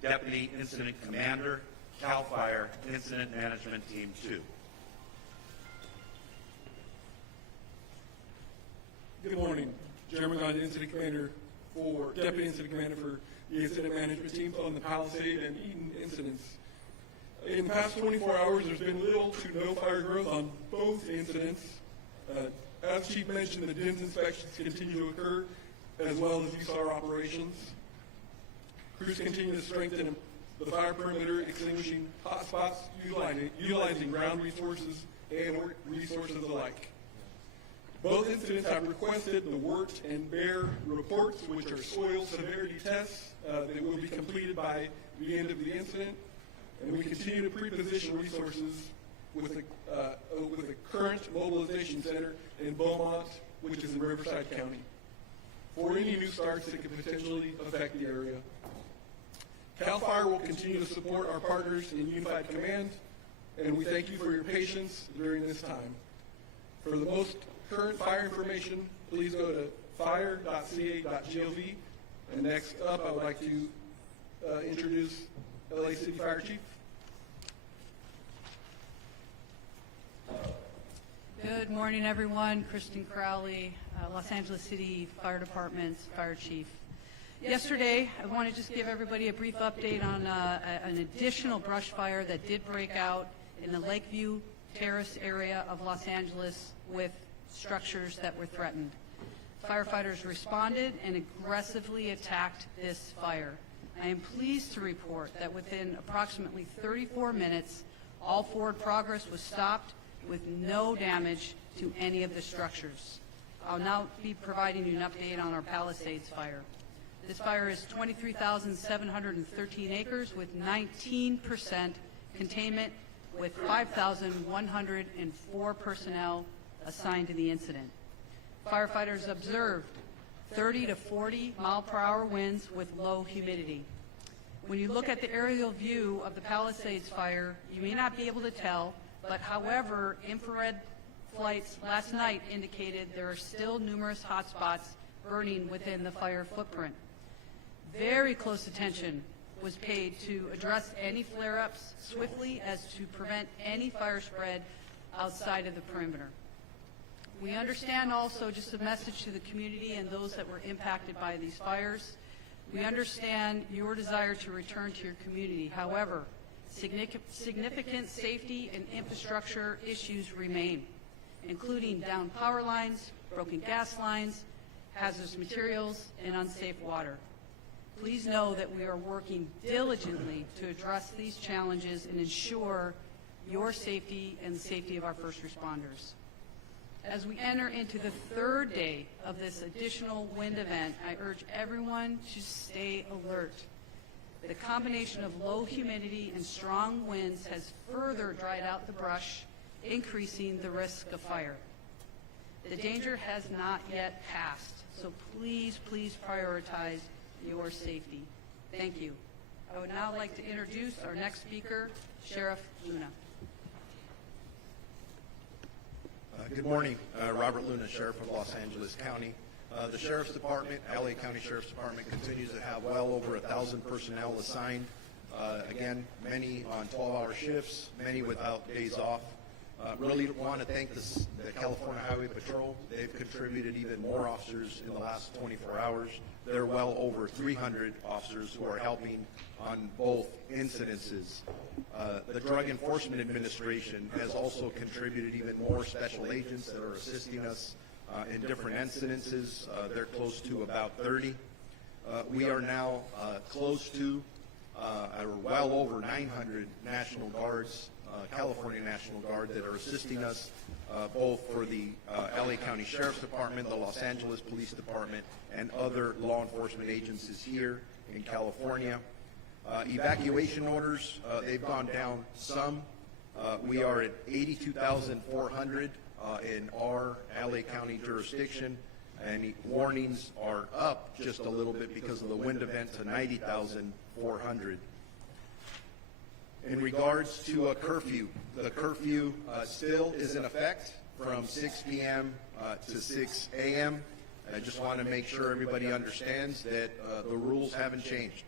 Deputy Incident Commander, CAL FIRE Incident Management Team 2. Good morning. Jeremy Gond, Incident Commander for Deputy Incident Commander for the Incident Management Teams on the Palisade and Eaton incidents. In the past 24 hours, there's been little to no fire growth on both incidents. As Chief mentioned, the DINS inspections continue to occur, as well as USAR operations. Crews continue to strengthen the fire perimeter, extinguishing hotspots, utilizing ground resources and resources alike. Both incidents have requested the WORT and BEAR reports, which are soil severity tests that will be completed by the end of the incident. And we continue to pre-position resources with the current mobilization center in Beaumont, which is in Riverside County, for any new starts that could potentially affect the area. CAL FIRE will continue to support our partners in Unified Command, and we thank you for your patience during this time. For the most current fire information, please go to fire.ca.gov. And next up, I would like to introduce LA City Fire Chief. Good morning, everyone. Kristen Crowley, Los Angeles City Fire Department's Fire Chief. Yesterday, I want to just give everybody a brief update on an additional brush fire that did break out in the Lakeview Terrace area of Los Angeles with structures that were threatened. Firefighters responded and aggressively attacked this fire. I am pleased to report that within approximately 34 minutes, all forward progress was stopped with no damage to any of the structures. I'll now be providing you an update on our Palisades fire. This fire is 23,713 acres with 19% containment, with 5,104 personnel assigned to the incident. Firefighters observed 30 to 40 mile-per-hour winds with low humidity. When you look at the aerial view of the Palisades fire, you may not be able to tell, but however, infrared flights last night indicated there are still numerous hot spots burning within the fire footprint. Very close attention was paid to address any flare-ups swiftly as to prevent any fire spread outside of the perimeter. We understand also, just a message to the community and those that were impacted by these fires, we understand your desire to return to your community. However, significant safety and infrastructure issues remain, including downed power lines, broken gas lines, hazardous materials, and unsafe water. Please know that we are working diligently to address these challenges and ensure your safety and the safety of our first responders. As we enter into the third day of this additional wind event, I urge everyone to stay alert. The combination of low humidity and strong winds has further dried out the brush, increasing the risk of fire. The danger has not yet passed, so please prioritize your safety. Thank you. I would now like to introduce our next speaker, Sheriff Luna. Good morning. Robert Luna, Sheriff of Los Angeles County. The Sheriff's Department, LA County Sheriff's Department, continues to have well over 1,000 personnel assigned. Again, many on 12-hour shifts, many without days off. Really want to thank the California Highway Patrol. They've contributed even more officers in the last 24 hours. There are well over 300 officers who are helping on both incidences. The Drug Enforcement Administration has also contributed even more special agents that are assisting us in different incidences. They're close to about 30. We are now close to well over 900 National Guards, California National Guard, that are assisting us both for the LA County Sheriff's Department, the Los Angeles Police Department, and other law enforcement agencies here in California. Evacuation orders, they've gone down some. We are at 82,400 in our LA County jurisdiction, and warnings are up just a little bit because of the wind event to 90,400. In regards to a curfew, the curfew still is in effect from 6 p.m. to 6 a.m. I just want to make sure everybody understands that the rules haven't changed.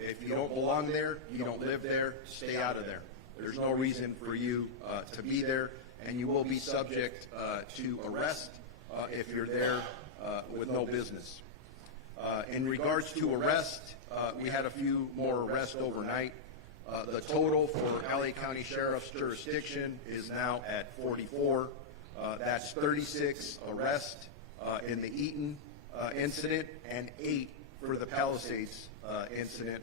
If you don't belong there, you don't live there, stay out of there. There's no reason for you to be there, and you will be subject to arrest if you're there with no business. In regards to arrest, we had a few more arrests overnight. The total for LA County Sheriff's jurisdiction is now at 44. That's 36 arrests in the Eaton incident and 8 for the Palisades incident.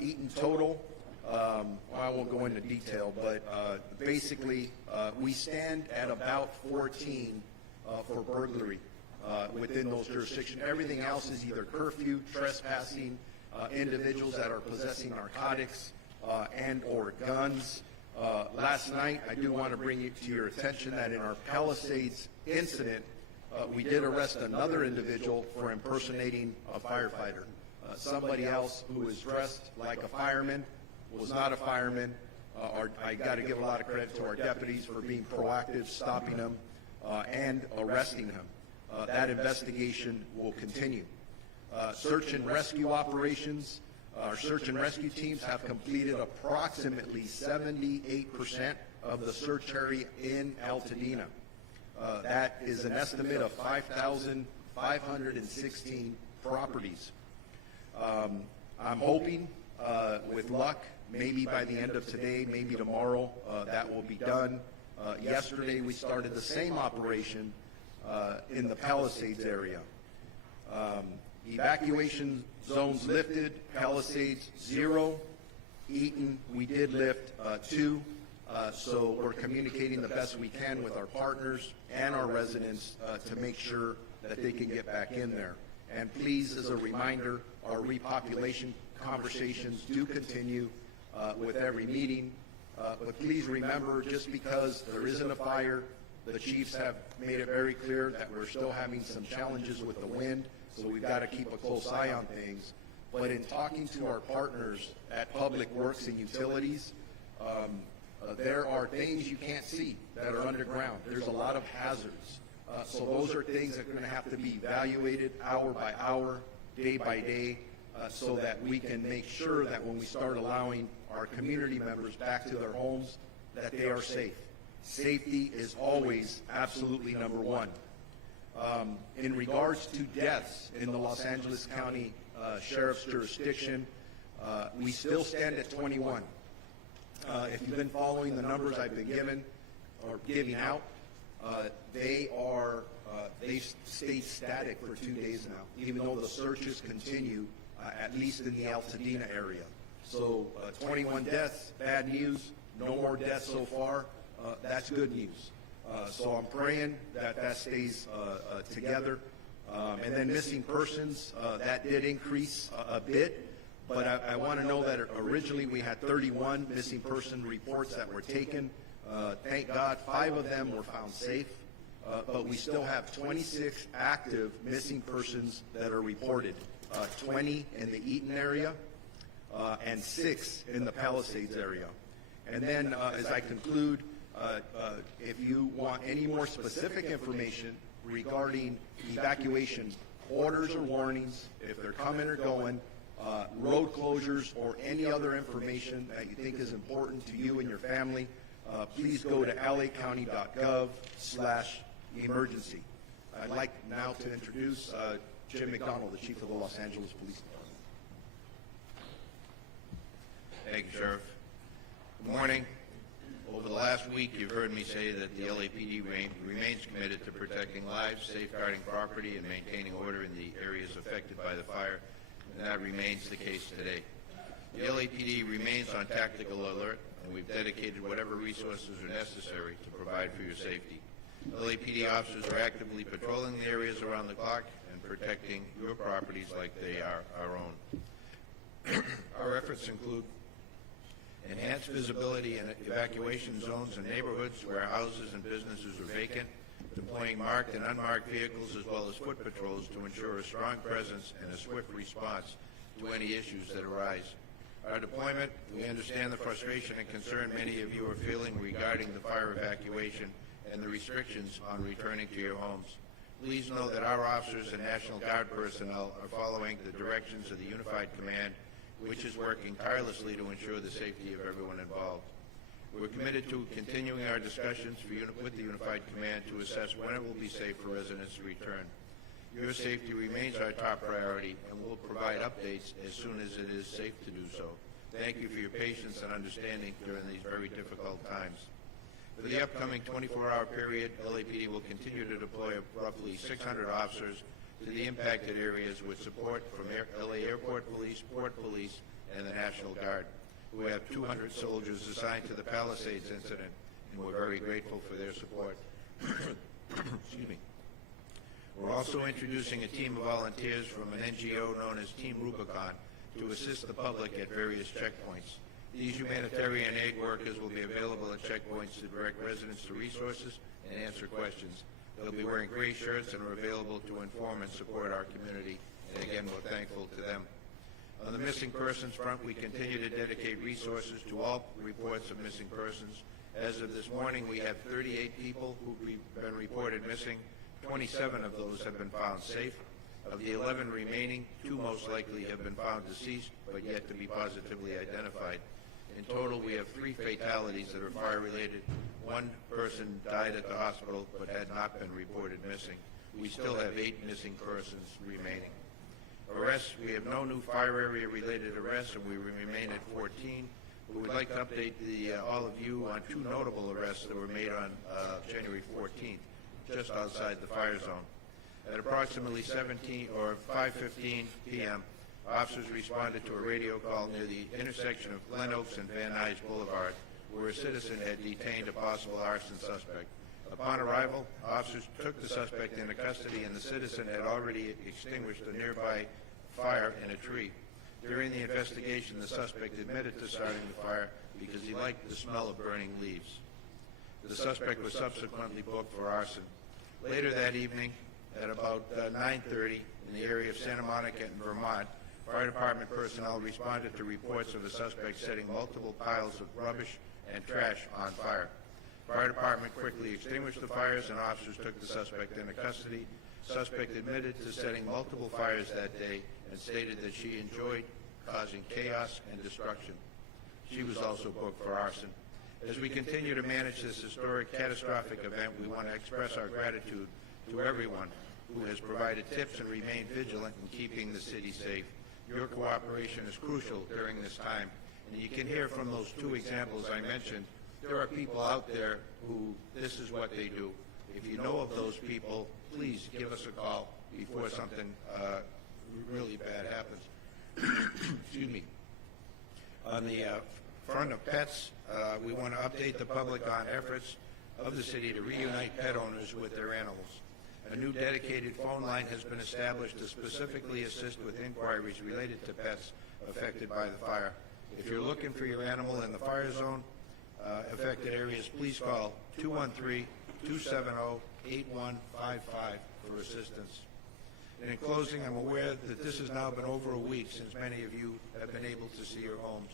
Eaton total, I won't go into detail, but basically we stand at about 14 for burglary within those jurisdictions. Everything else is either curfew, trespassing, individuals that are possessing narcotics and or guns. Last night, I do want to bring it to your attention that in our Palisades incident, we did arrest another individual for impersonating a firefighter. Somebody else who was dressed like a fireman was not a fireman. I got to give a lot of credit to our deputies for being proactive, stopping him, and arresting him. That investigation will continue. Search and rescue operations. Our search and rescue teams have completed approximately 78% of the search area in Altadena. That is an estimate of 5,516 properties. I'm hoping, with luck, maybe by the end of today, maybe tomorrow, that will be done. Yesterday, we started the same operation in the Palisades area. Evacuation zones lifted, Palisades 0, Eaton we did lift 2, so we're communicating the best we can with our partners and our residents to make sure that they can get back in there. And please, as a reminder, our repopulation conversations do continue with every meeting, but please remember, just because there isn't a fire, the chiefs have made it very clear that we're still having some challenges with the wind, so we've got to keep a close eye on things. But in talking to our partners at Public Works and Utilities, there are things you can't see that are underground. There's a lot of hazards. So those are things that are going to have to be evaluated hour by hour, day by day, so that we can make sure that when we start allowing our community members back to their homes, that they are safe. Safety is always absolutely number one. In regards to deaths in the Los Angeles County Sheriff's jurisdiction, we still stand at 21. If you've been following the numbers I've been given or giving out, they stayed static for 2 days now, even though the searches continue, at least in the Altadena area. So 21 deaths, bad news. No more deaths so far. That's good news. So I'm praying that that stays together. And then missing persons, that did increase a bit. But I want to know that originally we had 31 missing person reports that were taken. Thank God 5 of them were found safe. But we still have 26 active missing persons that are reported. 20 in the Eaton area and 6 in the Palisades area. And then as I conclude, if you want any more specific information regarding evacuation orders or warnings, if they're coming or going, road closures, or any other information that you think is important to you and your family, please go to lacounty.gov/emergency. I'd like now to introduce Jim McDonald, the Chief of the Los Angeles Police Department. Thank you, Sheriff. Good morning. Over the last week, you've heard me say that the LAPD remains committed to protecting lives, safeguarding property, and maintaining order in the areas affected by the fire, and that remains the case today. The LAPD remains on tactical alert, and we've dedicated whatever resources are necessary to provide for your safety. LAPD officers are actively patrolling the areas around the clock and protecting your properties like they are our own. Our efforts include enhanced visibility in evacuation zones in neighborhoods where houses and businesses are vacant, deploying marked and unmarked vehicles as well as foot patrols to ensure a strong presence and a swift response to any issues that arise. Our deployment, we understand the frustration and concern many of you are feeling regarding the fire evacuation and the restrictions on returning to your homes. Please know that our officers and National Guard personnel are following the directions of the Unified Command which is working tirelessly to ensure the safety of everyone involved. We're committed to continuing our discussions with the Unified Command to assess when it will be safe for residents to return. Your safety remains our top priority, and we'll provide updates as soon as it is safe to do so. Thank you for your patience and understanding during these very difficult times. For the upcoming 24-hour period, LAPD will continue to deploy roughly 600 officers to the impacted areas with support from LA Airport Police, Port Police, and the National Guard. We have 200 soldiers assigned to the Palisades incident, and we're very grateful for their support. Excuse me. We're also introducing a team of volunteers from an NGO known as Team Rubicon to assist the public at various checkpoints. These humanitarian aid workers will be available at checkpoints to direct residents to resources and answer questions. They'll be wearing gray shirts and are available to inform and support our community, and again, we're thankful to them. On the missing persons front, we continue to dedicate resources to all reports of missing persons. As of this morning, we have 38 people who've been reported missing. 27 of those have been found safe. Of the 11 remaining, 2 most likely have been found deceased, but yet to be positively identified. In total, we have 3 fatalities that are fire-related. 1 person died at the hospital, but had not been reported missing. We still have 8 missing persons remaining. Arrests, we have no new fire area-related arrests, and we remain at 14. We would like to update all of you on 2 notable arrests that were made on January 14th, just outside the fire zone. At approximately 5:15 p.m., officers responded to a radio call near the intersection of Glen Oaks and Van Nuys Boulevard, where a citizen had detained a possible arson suspect. Upon arrival, officers took the suspect into custody, and the citizen had already extinguished a nearby fire in a tree. During the investigation, the suspect admitted to starting the fire because he liked the smell of burning leaves. The suspect was subsequently booked for arson. Later that evening, at about 9:30 in the area of Santa Monica in Vermont, fire department personnel responded to reports of a suspect setting multiple piles of rubbish and trash on fire. Fire department quickly extinguished the fires, and officers took the suspect into custody. Suspect admitted to setting multiple fires that day and stated that she enjoyed causing chaos and destruction. She was also booked for arson. As we continue to manage this historic, catastrophic event, we want to express our gratitude to everyone who has provided tips and remained vigilant in keeping the city safe. Your cooperation is crucial during this time, and you can hear from those 2 examples I mentioned, there are people out there who this is what they do. If you know of those people, please give us a call before something really bad happens. Excuse me. On the front of pets, we want to update the public on efforts of the city to reunite pet owners with their animals. A new dedicated phone line has been established to specifically assist with inquiries related to pets affected by the fire. If you're looking for your animal in the fire zone affected areas, please call 213-270-8155 for assistance. And in closing, I'm aware that this has now been over a week since many of you have been able to see your homes.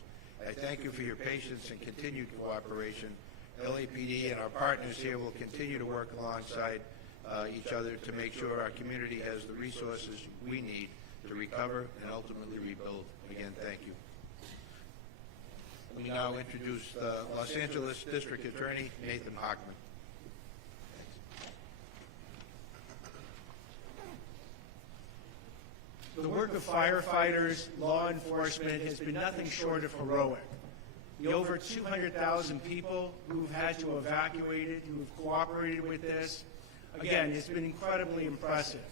I thank you for your patience and continued cooperation. LAPD and our partners here will continue to work alongside each other to make sure our community has the resources we need to recover and ultimately rebuild. Again, thank you. We now introduce the Los Angeles District Attorney, Nathan Hochman. The work of firefighters, law enforcement has been nothing short of heroic. The over 200,000 people who've had to evacuate it, who've cooperated with this, again, it's been incredibly impressive.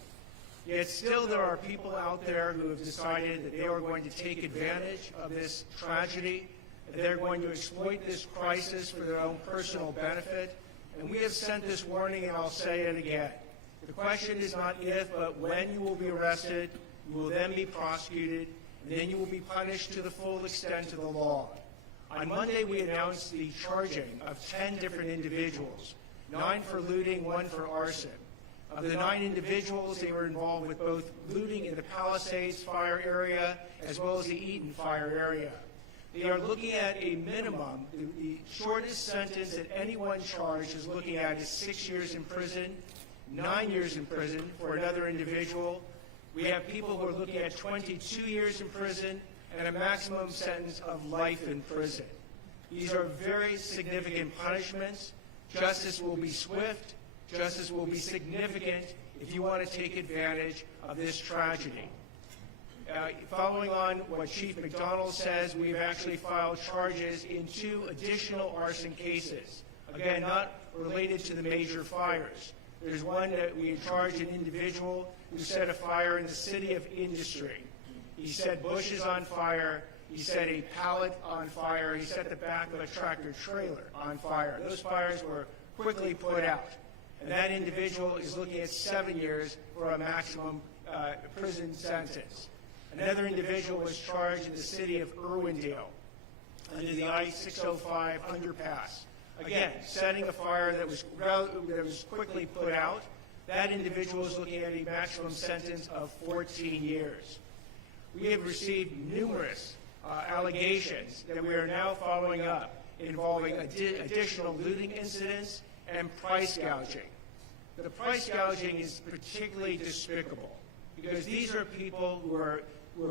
Yet still there are people out there who have decided that they are going to take advantage of this tragedy, that they're going to exploit this crisis for their own personal benefit. And we have sent this warning, and I'll say it again. The question is not if, but when you will be arrested. You will then be prosecuted, and then you will be punished to the full extent of the law. On Monday, we announced the charging of 10 different individuals, 9 for looting, 1 for arson. Of the 9 individuals, they were involved with both looting in the Palisades fire area as well as the Eaton fire area. They are looking at a minimum. The shortest sentence that anyone charged is looking at is 6 years in prison, 9 years in prison for another individual. We have people who are looking at 22 years in prison, and a maximum sentence of life in prison. These are very significant punishments. Justice will be swift. Justice will be significant if you want to take advantage of this tragedy. Following on what Chief McDonald says, we've actually filed charges in 2 additional arson cases. Again, not related to the major fires. There's one that we charged an individual who set a fire in the city of Industry. He set bushes on fire. He set a pallet on fire. He set the back of a tractor trailer on fire. Those fires were quickly put out. And that individual is looking at 7 years for a maximum prison sentence. Another individual was charged in the city of Irwindale under the I-605 underpass. Again, setting a fire that was quickly put out. That individual is looking at a maximum sentence of 14 years. We have received numerous allegations that we are now following up involving additional looting incidents and price gouging. The price gouging is particularly despicable because these are people who are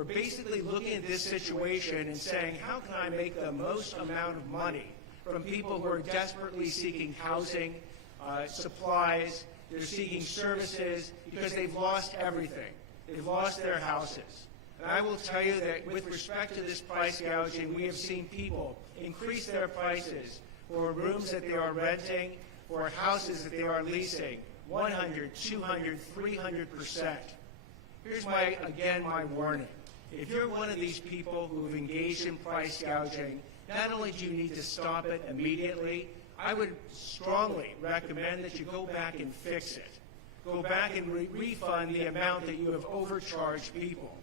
basically looking at this situation and saying, how can I make the most amount of money from people who are desperately seeking housing, supplies, they're seeking services because they've lost everything. They've lost their houses. And I will tell you that with respect to this price gouging, we have seen people increase their prices for rooms that they are renting, for houses that they are leasing, 100, 200, 300%. Here's my warning. If you're one of these people who have engaged in price gouging, not only do you need to stop it immediately, I would strongly recommend that you go back and fix it. Go back and refund the amount that you have overcharged people.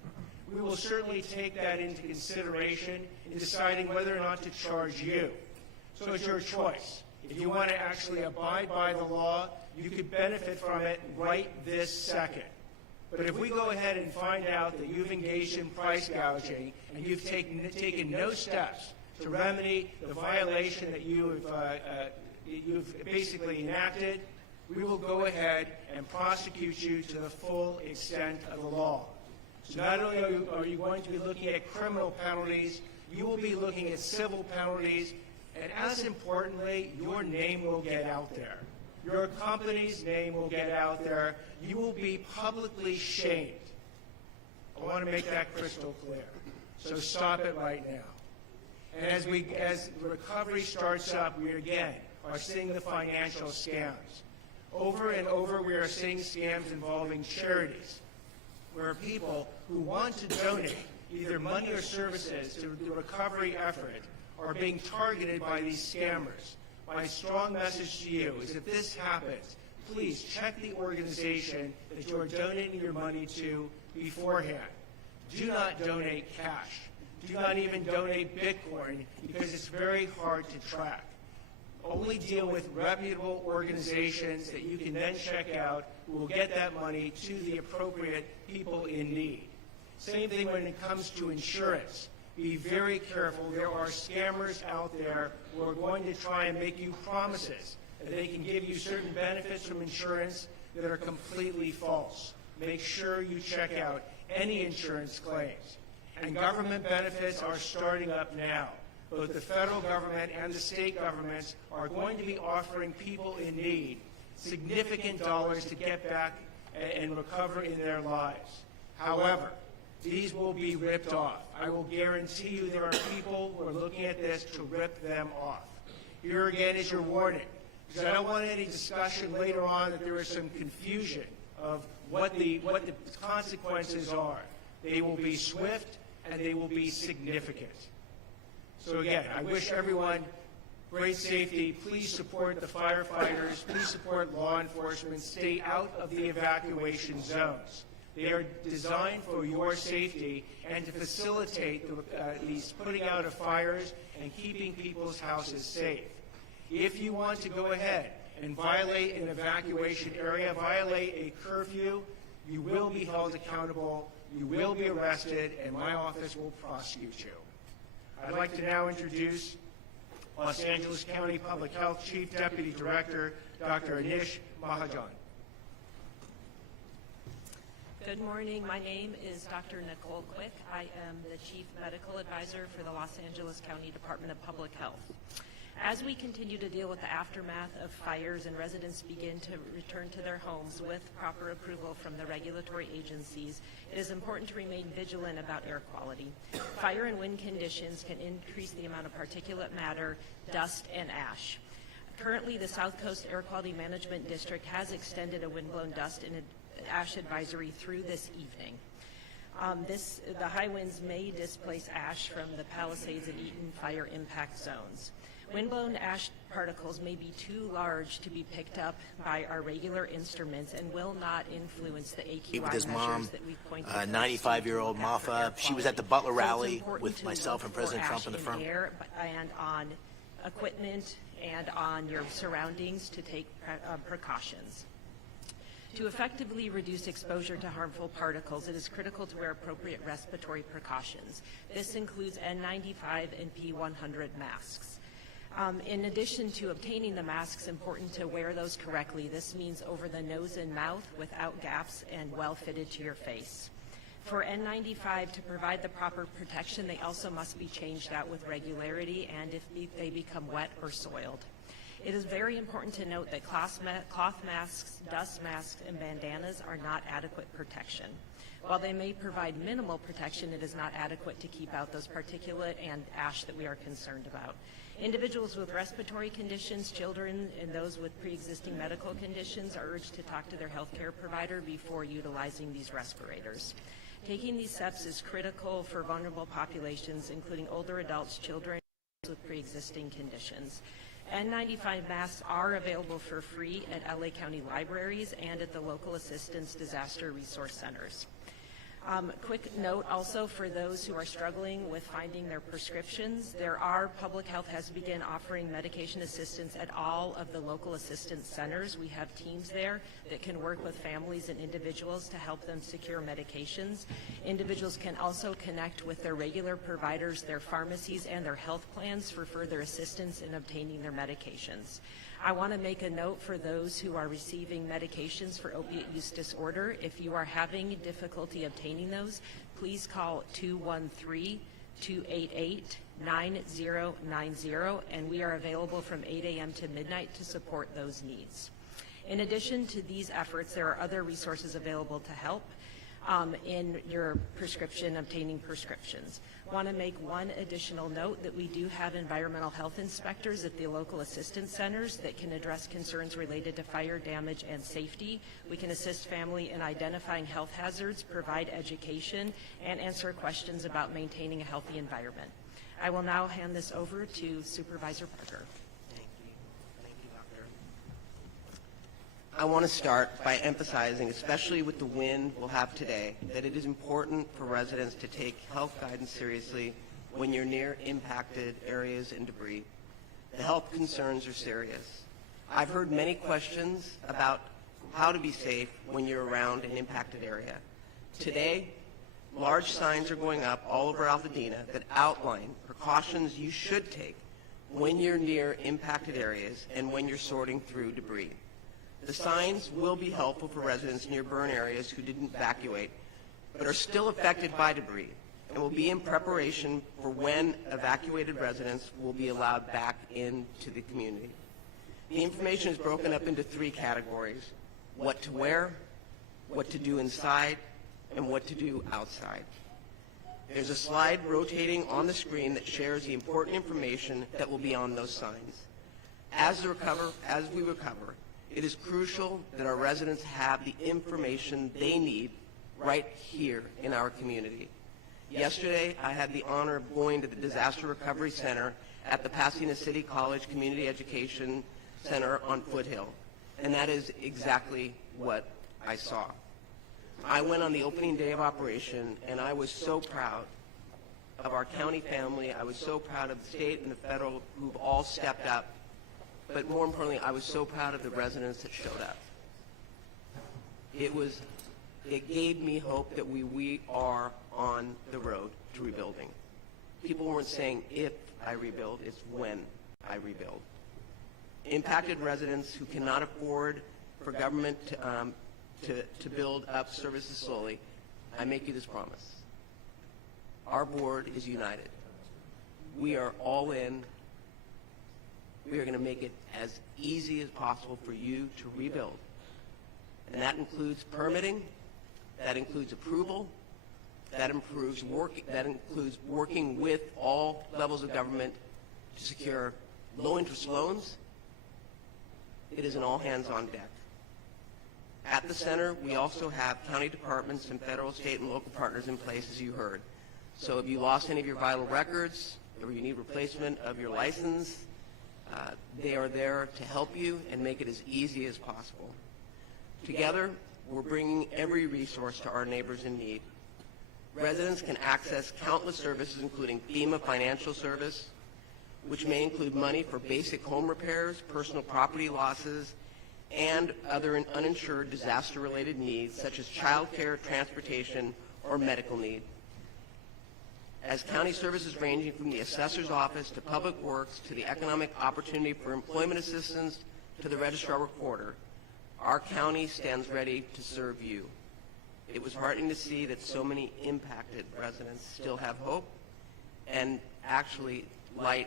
We will certainly take that into consideration in deciding whether or not to charge you. So it's your choice. If you want to actually abide by the law, you could benefit from it right this second. But if we go ahead and find out that you've engaged in price gouging and you've taken no steps to remedy the violation that you've basically enacted, we will go ahead and prosecute you to the full extent of the law. So not only are you going to be looking at criminal penalties, you will be looking at civil penalties, and as importantly, your name will get out there. Your company's name will get out there. You will be publicly shamed. I want to make that crystal clear. So stop it right now. And as the recovery starts up, we again are seeing the financial scams. Over and over, we are seeing scams involving charities, where people who want to donate either money or services to the recovery effort are being targeted by these scammers. My strong message to you is if this happens, please check the organization that you are donating your money to beforehand. Do not donate cash. Do not even donate Bitcoin because it's very hard to track. Only deal with reputable organizations that you can then check out who will get that money to the appropriate people in need. Same thing when it comes to insurance. Be very careful. There are scammers out there who are going to try and make you promises that they can give you certain benefits from insurance that are completely false. Make sure you check out any insurance claims. And government benefits are starting up now. Both the federal government and the state governments are going to be offering people in need significant dollars to get back and recover in their lives. However, these will be ripped off. I will guarantee you there are people who are looking at this to rip them off. Here again is your warning, because I don't want any discussion later on that there is some confusion of what the consequences are. They will be swift and they will be significant. So again, I wish everyone great safety. Please support the firefighters. Please support law enforcement. Stay out of the evacuation zones. They are designed for your safety and to facilitate these putting out of fires and keeping people's houses safe. If you want to go ahead and violate an evacuation area, violate a curfew, you will be held accountable, you will be arrested, and my office will prosecute you. I'd like to now introduce Los Angeles County Public Health Chief Deputy Director, Dr. Anish Mahajan. Good morning. My name is Dr. Nicole Quick. I am the Chief Medical Advisor for the Los Angeles County Department of Public Health. As we continue to deal with the aftermath of fires and residents begin to return to their homes with proper approval from the regulatory agencies, it is important to remain vigilant about air quality. Fire and wind conditions can increase the amount of particulate matter, dust, and ash. Currently, the South Coast Air Quality Management District has extended a windblown dust and ash advisory through this evening. The high winds may displace ash from the Palisades and Eaton fire impact zones. Windblown ash particles may be too large to be picked up by our regular instruments and will not influence the AQI with his measures mom, that we've pointed to. 95-year-old Mafa. She was at the Butler rally with myself and President Trump in the front. Air and on equipment and on your surroundings to take precautions. To effectively reduce exposure to harmful particles, it is critical to wear appropriate respiratory precautions. This includes N95 and P100 masks. In addition to obtaining the masks, important to wear those correctly. This means over the nose and mouth without gaps and well fitted to your face. For N95 to provide the proper protection, they also must be changed out with regularity and if they become wet or soiled. It is very important to note that cloth masks, dust masks, and bandanas are not adequate protection. While they may provide minimal protection, it is not adequate to keep out those particulate and ash that we are concerned about. Individuals with respiratory conditions, children, and those with pre-existing medical conditions are urged to talk to their healthcare provider before utilizing these respirators. Taking these steps is critical for vulnerable populations, including older adults, children with pre-existing conditions. N95 masks are available for free at LA County libraries and at the local assistance disaster resource centers. Quick note also for those who are struggling with finding their prescriptions, Public Health has begun offering medication assistance at all of the local assistance centers. We have teams there that can work with families and individuals to help them secure medications. Individuals can also connect with their regular providers, their pharmacies, and their health plans for further assistance in obtaining their medications. I want to make a note for those who are receiving medications for opiate use disorder. If you are having difficulty obtaining those, please call 213-288-9090, and we are available from 8 a.m. to midnight to support those needs. In addition to these efforts, there are other resources available to help in your obtaining prescriptions. Want to make one additional note that we do have environmental health inspectors at the local assistance centers that can address concerns related to fire damage and safety. We can assist family in identifying health hazards, provide education, and answer questions about maintaining a healthy environment. I will now hand this over to Supervisor Parker. Thank you, Doctor. I want to start by emphasizing, especially with the wind we'll have today, that it is important for residents to take health guidance seriously when you're near impacted areas and debris. The health concerns are serious. I've heard many questions about how to be safe when you're around an impacted area. Today, large signs are going up all over Altadena that outline precautions you should take when you're near impacted areas and when you're sorting through debris. The signs will be helpful for residents near burn areas who didn't evacuate but are still affected by debris and will be in preparation for when evacuated residents will be allowed back into the community. The information is broken up into 3 categories: what to wear, what to do inside, and what to do outside. There's a slide rotating on the screen that shares the important information that will be on those signs. As we recover, it is crucial that our residents have the information they need right here in our community. Yesterday, I had the honor of going to the Disaster Recovery Center at the Pasadena City College Community Education Center on Foothill, and that is exactly what I saw. I went on the opening day of operation, and I was so proud of our county family. I was so proud of the state and the federal who've all stepped up. But more importantly, I was so proud of the residents that showed up. It gave me hope that we are on the road to rebuilding. People weren't saying if I rebuild, it's when I rebuild. Impacted residents who cannot afford for government to build up services slowly, I make you this promise. Our board is united. We are all in. We are going to make it as easy as possible for you to rebuild. And that includes permitting, that includes approval, that includes working with all levels of government to secure low-interest loans. It is an all-hands-on deck. At the center, we also have county departments and federal, state, and local partners in place, as you heard. So if you lost any of your vital records, or you need replacement of your license, they are there to help you and make it as easy as possible. Together, we're bringing every resource to our neighbors in need. Residents can access countless services, including FEMA financial service, which may include money for basic home repairs, personal property losses, and other uninsured disaster-related needs, such as child care, transportation, or medical need. As county services ranging from the assessor's office to public works to the economic opportunity for employment assistance to the registrar recorder, our county stands ready to serve you. It was heartening to see that so many impacted residents still have hope and actually light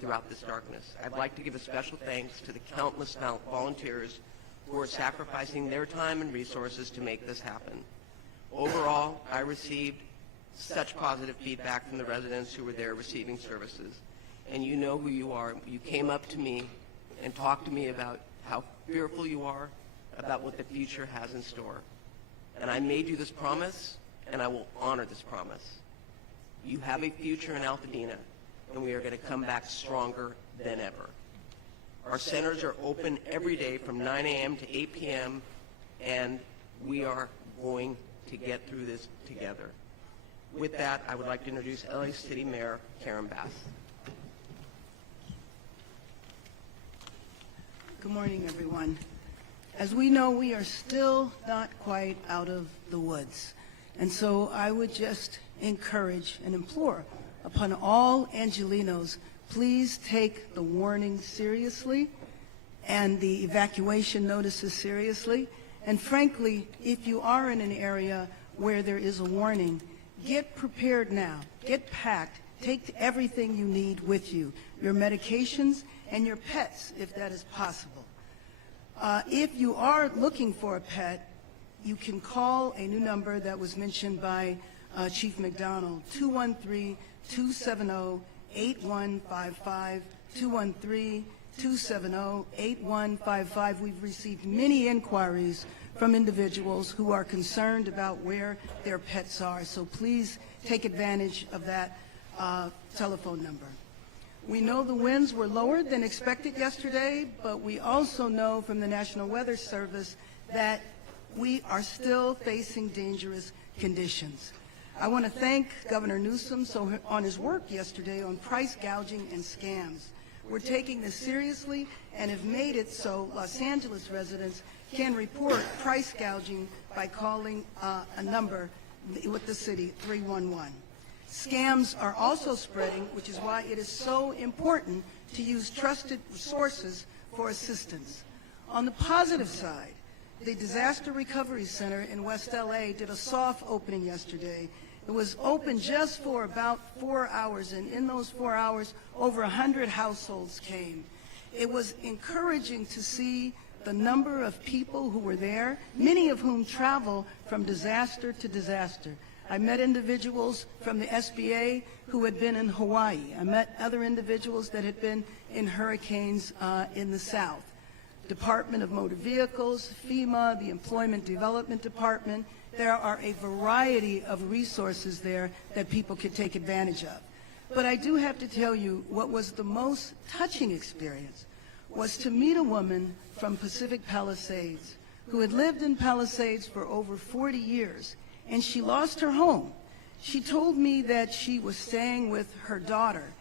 throughout this darkness. I'd like to give a special thanks to the countless volunteers who are sacrificing their time and resources to make this happen. Overall, I received such positive feedback from the residents who were there receiving services. And you know who you are. You came up to me and talked to me about how fearful you are about what the future has in store. And I made you this promise, and I will honor this promise. You have a future in Altadena, and we are going to come back stronger than ever. Our centers are open every day from 9 a.m. to 8 p.m., and we are going to get through this together. With that, I would like to introduce LA City Mayor Karen Bass. Good morning, everyone. As we know, we are still not quite out of the woods. And so I would just encourage and implore upon all Angelenos, please take the warning seriously and the evacuation notices seriously. And frankly, if you are in an area where there is a warning, get prepared now. Get packed. Take everything you need with you, your medications and your pets, if that is possible. If you are looking for a pet, you can call a new number that was mentioned by Chief McDonald, 213-270-8155, 213-270-8155. We've received many inquiries from individuals who are concerned about where their pets are, so please take advantage of that telephone number. We know the winds were lower than expected yesterday, but we also know from the National Weather Service that we are still facing dangerous conditions. I want to thank Governor Newsom on his work yesterday on price gouging and scams. We're taking this seriously and have made it so Los Angeles residents can report price gouging by calling a number with the city, 311. Scams are also spreading, which is why it is so important to use trusted sources for assistance. On the positive side, the Disaster Recovery Center in West LA did a soft opening yesterday. It was open just for about 4 hours, and in those 4 hours, over 100 households came. It was encouraging to see the number of people who were there, many of whom travel from disaster to disaster. I met individuals from the SBA who had been in Hawaii. I met other individuals that had been in hurricanes in the South. Department of Motor Vehicles, FEMA, the Employment Development Department. There are a variety of resources there that people can take advantage of. But I do have to tell you, what was the most touching experience was to meet a woman from Pacific Palisades who had lived in Palisades for over 40 years, and she lost her home. She told me that she was staying with her daughter,